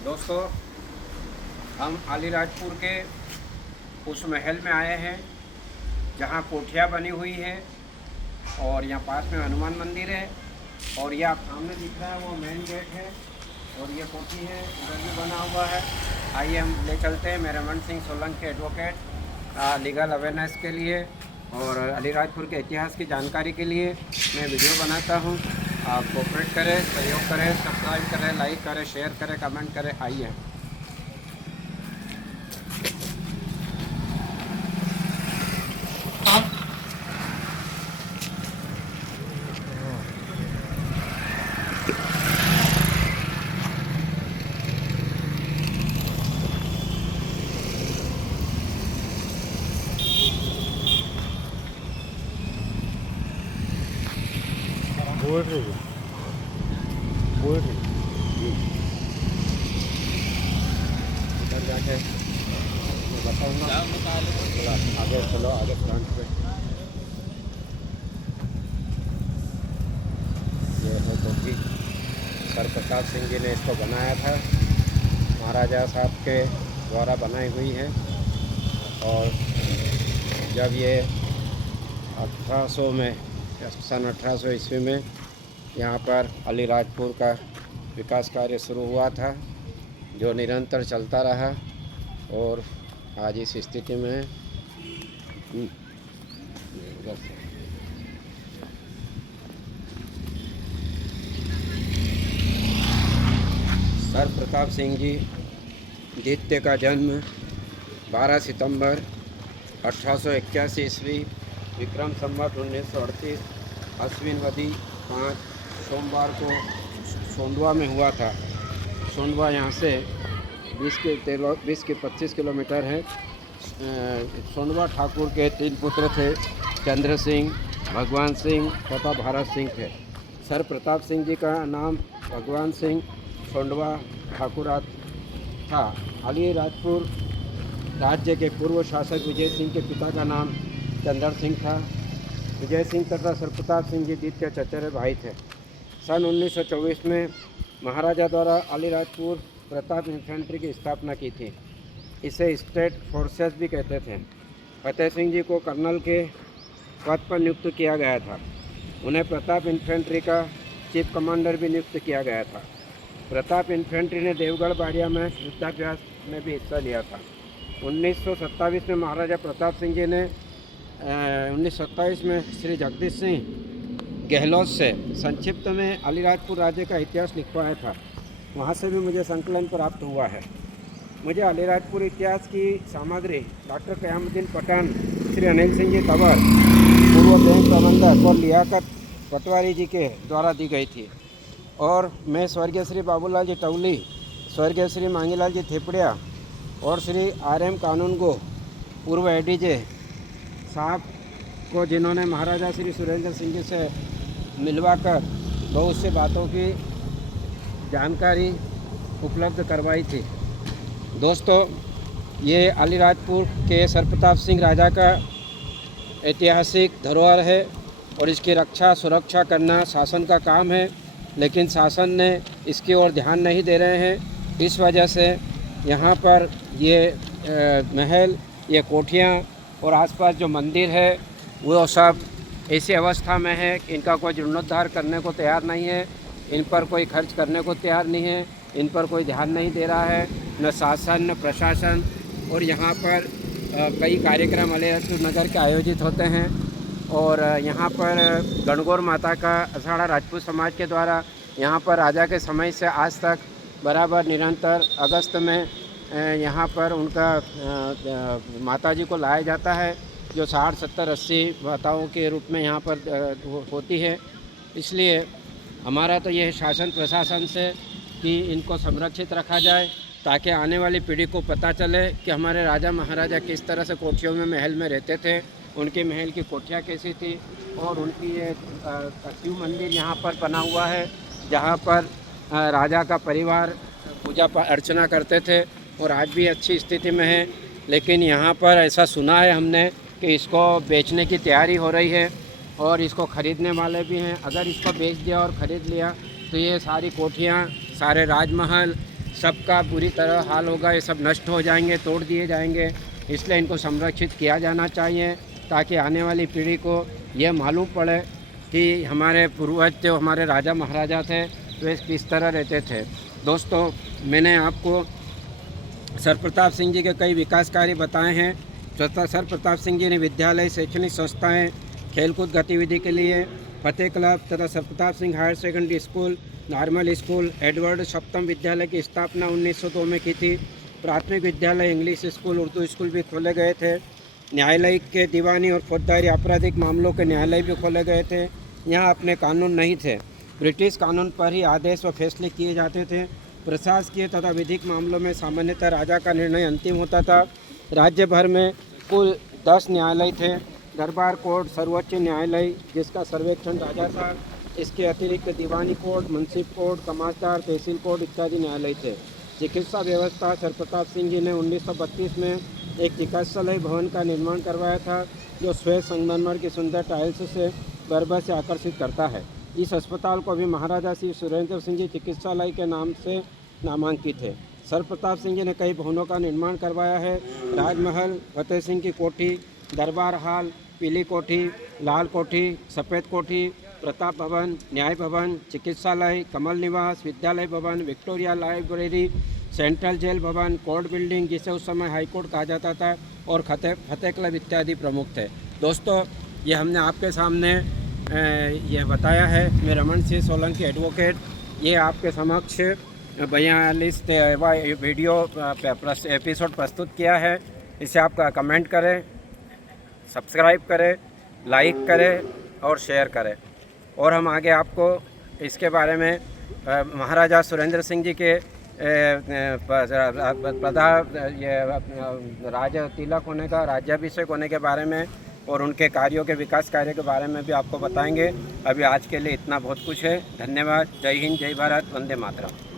दोस्तों, हम अलीराजपुर के उस महल में आए हैं जहाँ कोठियाँ बनी हुई है और यहाँ पास में हनुमान मंदिर है और ये आप सामने दिख रहा है वो मेन गेट है और ये कोठी है उधर भी बना हुआ है। आइए हम ले चलते हैं। मैं Raman Singh Solanki advocate legal awareness के लिए और अलीराजपुर के इतिहास की जानकारी के लिए मैं वीडियो बनाता हूँ। आप कोऑपरेट करें, सहयोग करें, सब्सक्राइब करें, लाइक करें, शेयर करें, कमेंट करें। आइए। बोल रही है इधर जाके मैं बताऊँगा। थोड़ा आगे चलो, आगे फ्रंट पे ये है कोठी। सर प्रताप सिंह जी ने इसको बनाया था, महाराजा साहब के द्वारा बनाई हुई है। और जब ये 1800 में सन 1800 ईस्वी में यहाँ पर अलीराजपुर का विकास कार्य शुरू हुआ था, जो निरंतर चलता रहा और आज इस स्थिति में है। सर प्रताप सिंह जी द्वितीय का जन्म 12 सितंबर 1881 ईस्वी विक्रम संवत 1938 अश्विन वदी 5 सोमवार को सोंडवा में हुआ था। सोंडवा यहाँ से 20 के 25 किलोमीटर है। सोंडवा ठाकुर के 3 पुत्र थे, चंद्र सिंह, भगवान सिंह तथा भारत सिंह थे। सर प्रताप सिंह जी का नाम भगवान सिंह सोंडवा ठाकुरात था। अलीराजपुर राज्य के पूर्व शासक विजय सिंह के पिता का नाम चंद्र सिंह था। विजय सिंह तथा सर प्रताप सिंह जी द्वितीय चचेरे भाई थे। सन 1924 में महाराजा द्वारा अलीराजपुर प्रताप इन्फेंट्री की स्थापना की थी। इसे स्टेट फोर्सेस भी कहते थे। फतेह सिंह जी को कर्नल के पद पर नियुक्त किया गया था। उन्हें प्रताप इन्फेंट्री का चीफ कमांडर भी नियुक्त किया गया था। प्रताप इन्फेंट्री ने देवगढ़ बाड़िया में युद्धाभ्यास में भी हिस्सा लिया था। 1927 में महाराजा प्रताप सिंह जी ने 1927 में श्री जगदीश सिंह गहलोत से संक्षिप्त में अलीराजपुर राज्य का इतिहास लिखवाया था। वहाँ से भी मुझे संकलन प्राप्त हुआ है। मुझे अलीराजपुर इतिहास की सामग्री डॉक्टर क़यामुद्दीन पठान, श्री अनिल सिंह जी तंवर, पूर्व बैंक प्रबंधक और लियाकत पटवारी जी के द्वारा दी गई थी। और मैं स्वर्गीय श्री बाबूलाल जी टवली, स्वर्गीय श्री मांगीलाल जी थेपड़िया और श्री RM कानूनगो पूर्व ADJ साहब को, जिन्होंने महाराजा श्री सुरेंद्र सिंह जी से मिलवाकर बहुत से बातों की जानकारी उपलब्ध करवाई थी। दोस्तों, ये अलीराजपुर के सर प्रताप सिंह राजा का ऐतिहासिक धरोहर है और इसकी रक्षा सुरक्षा करना शासन का काम है, लेकिन शासन ने इसकी ओर ध्यान नहीं दे रहे हैं। इस वजह से यहाँ पर ये महल, ये कोठियाँ और आसपास जो मंदिर है वो सब ऐसी अवस्था में है कि इनका कोई जीर्णोद्धार करने को तैयार नहीं है, इन पर कोई खर्च करने को तैयार नहीं है, इन पर कोई ध्यान नहीं दे रहा है, न शासन न प्रशासन। और यहाँ पर कई कार्यक्रम अलीराजपुर नगर के आयोजित होते हैं और यहाँ पर गणगौर माता का अषाढ़ा राजपूत समाज के द्वारा यहाँ पर राजा के समय से आज तक बराबर निरंतर अगस्त में यहाँ पर उनका माता जी को लाया जाता है, जो 60, 70, 80 माताओं के रूप में यहाँ पर होती है। इसलिए हमारा तो यह शासन प्रशासन से कि इनको संरक्षित रखा जाए, ताकि आने वाली पीढ़ी को पता चले कि हमारे राजा महाराजा किस तरह से कोठियों में, महल में रहते थे, उनके महल की कोठियाँ कैसी थी। और उनकी ये शिव मंदिर यहाँ पर बना हुआ है, जहाँ पर राजा का परिवार पूजा अर्चना करते थे और आज भी अच्छी स्थिति में है। लेकिन यहाँ पर ऐसा सुना है हमने कि इसको बेचने की तैयारी हो रही है और इसको ख़रीदने वाले भी हैं। अगर इसको बेच दिया और ख़रीद लिया तो ये सारी कोठियाँ, सारे राजमहल, सबका बुरी तरह हाल होगा, ये सब नष्ट हो जाएंगे, तोड़ दिए जाएंगे। इसलिए इनको संरक्षित किया जाना चाहिए ताकि आने वाली पीढ़ी को ये मालूम पड़े कि हमारे पूर्वज जो हमारे राजा महाराजा थे वे किस तरह रहते थे। दोस्तों, मैंने आपको सर प्रताप सिंह जी के कई विकास कार्य बताए हैं। सर प्रताप सिंह जी ने विद्यालय, शैक्षणिक संस्थाएं, खेलकूद गतिविधि के लिए फतेह क्लब तथा Sir Pratap Singh higher secondary school, normal school, Edward सप्तम विद्यालय की स्थापना 1902 में की थी। प्राथमिक विद्यालय, इंग्लिश स्कूल, उर्दू स्कूल भी खोले गए थे। न्यायालय के दीवानी और फौजदारी आपराधिक मामलों के न्यायालय भी खोले गए थे। यहाँ अपने कानून नहीं थे, ब्रिटिश कानून पर ही आदेश व फैसले किए जाते थे। प्रशासकीय तथा विधिक मामलों में सामान्यतः राजा का निर्णय अंतिम होता था। राज्य भर में कुल 10 न्यायालय थे। दरबार कोर्ट, सर्वोच्च न्यायालय जिसका सर्वेक्षण राजा था, इसके अतिरिक्त दीवानी कोर्ट, मुंसिफ कोर्ट, कमासदार, तहसील कोर्ट इत्यादि न्यायालय थे। चिकित्सा व्यवस्था, सर प्रताप सिंह जी ने 1932 में एक चिकित्सालय भवन का निर्माण करवाया था जो श्वेत संगमरमर की सुंदर टाइल्स से गर्भ से आकर्षित करता है। इस अस्पताल को भी महाराजा श्री सुरेंद्र सिंह जी चिकित्सालय के नाम से नामांकित है। सर प्रताप सिंह जी ने कई भवनों का निर्माण करवाया है। राजमहल, फतेह सिंह की कोठी, दरबार हाल, पीली कोठी, लाल कोठी, सफ़ेद कोठी, प्रताप भवन, न्याय भवन, चिकित्सालय, कमल निवास, विद्यालय भवन, विक्टोरिया लाइब्रेरी, सेंट्रल जेल भवन, कोर्ट बिल्डिंग जिसे उस समय हाई कोर्ट कहा जाता था, और फतेह क्लब इत्यादि प्रमुख थे। दोस्तों, ये हमने आपके सामने ये बताया है। मैं रमन सिंह सोलंकी एडवोकेट, ये आपके समक्ष 42वां वीडियो एपिसोड प्रस्तुत किया है। इसे आप कमेंट करें, सब्सक्राइब करें, लाइक करें और शेयर करें। और हम आगे आपको इसके बारे में महाराजा सुरेंद्र सिंह जी के राज तिलक होने का, राज्याभिषेक होने के बारे में और उनके कार्यों के विकास कार्य के बारे में भी आपको बताएंगे। अभी आज के लिए इतना बहुत कुछ है। धन्यवाद। जय हिंद, जय भारत, वंदे मातरम।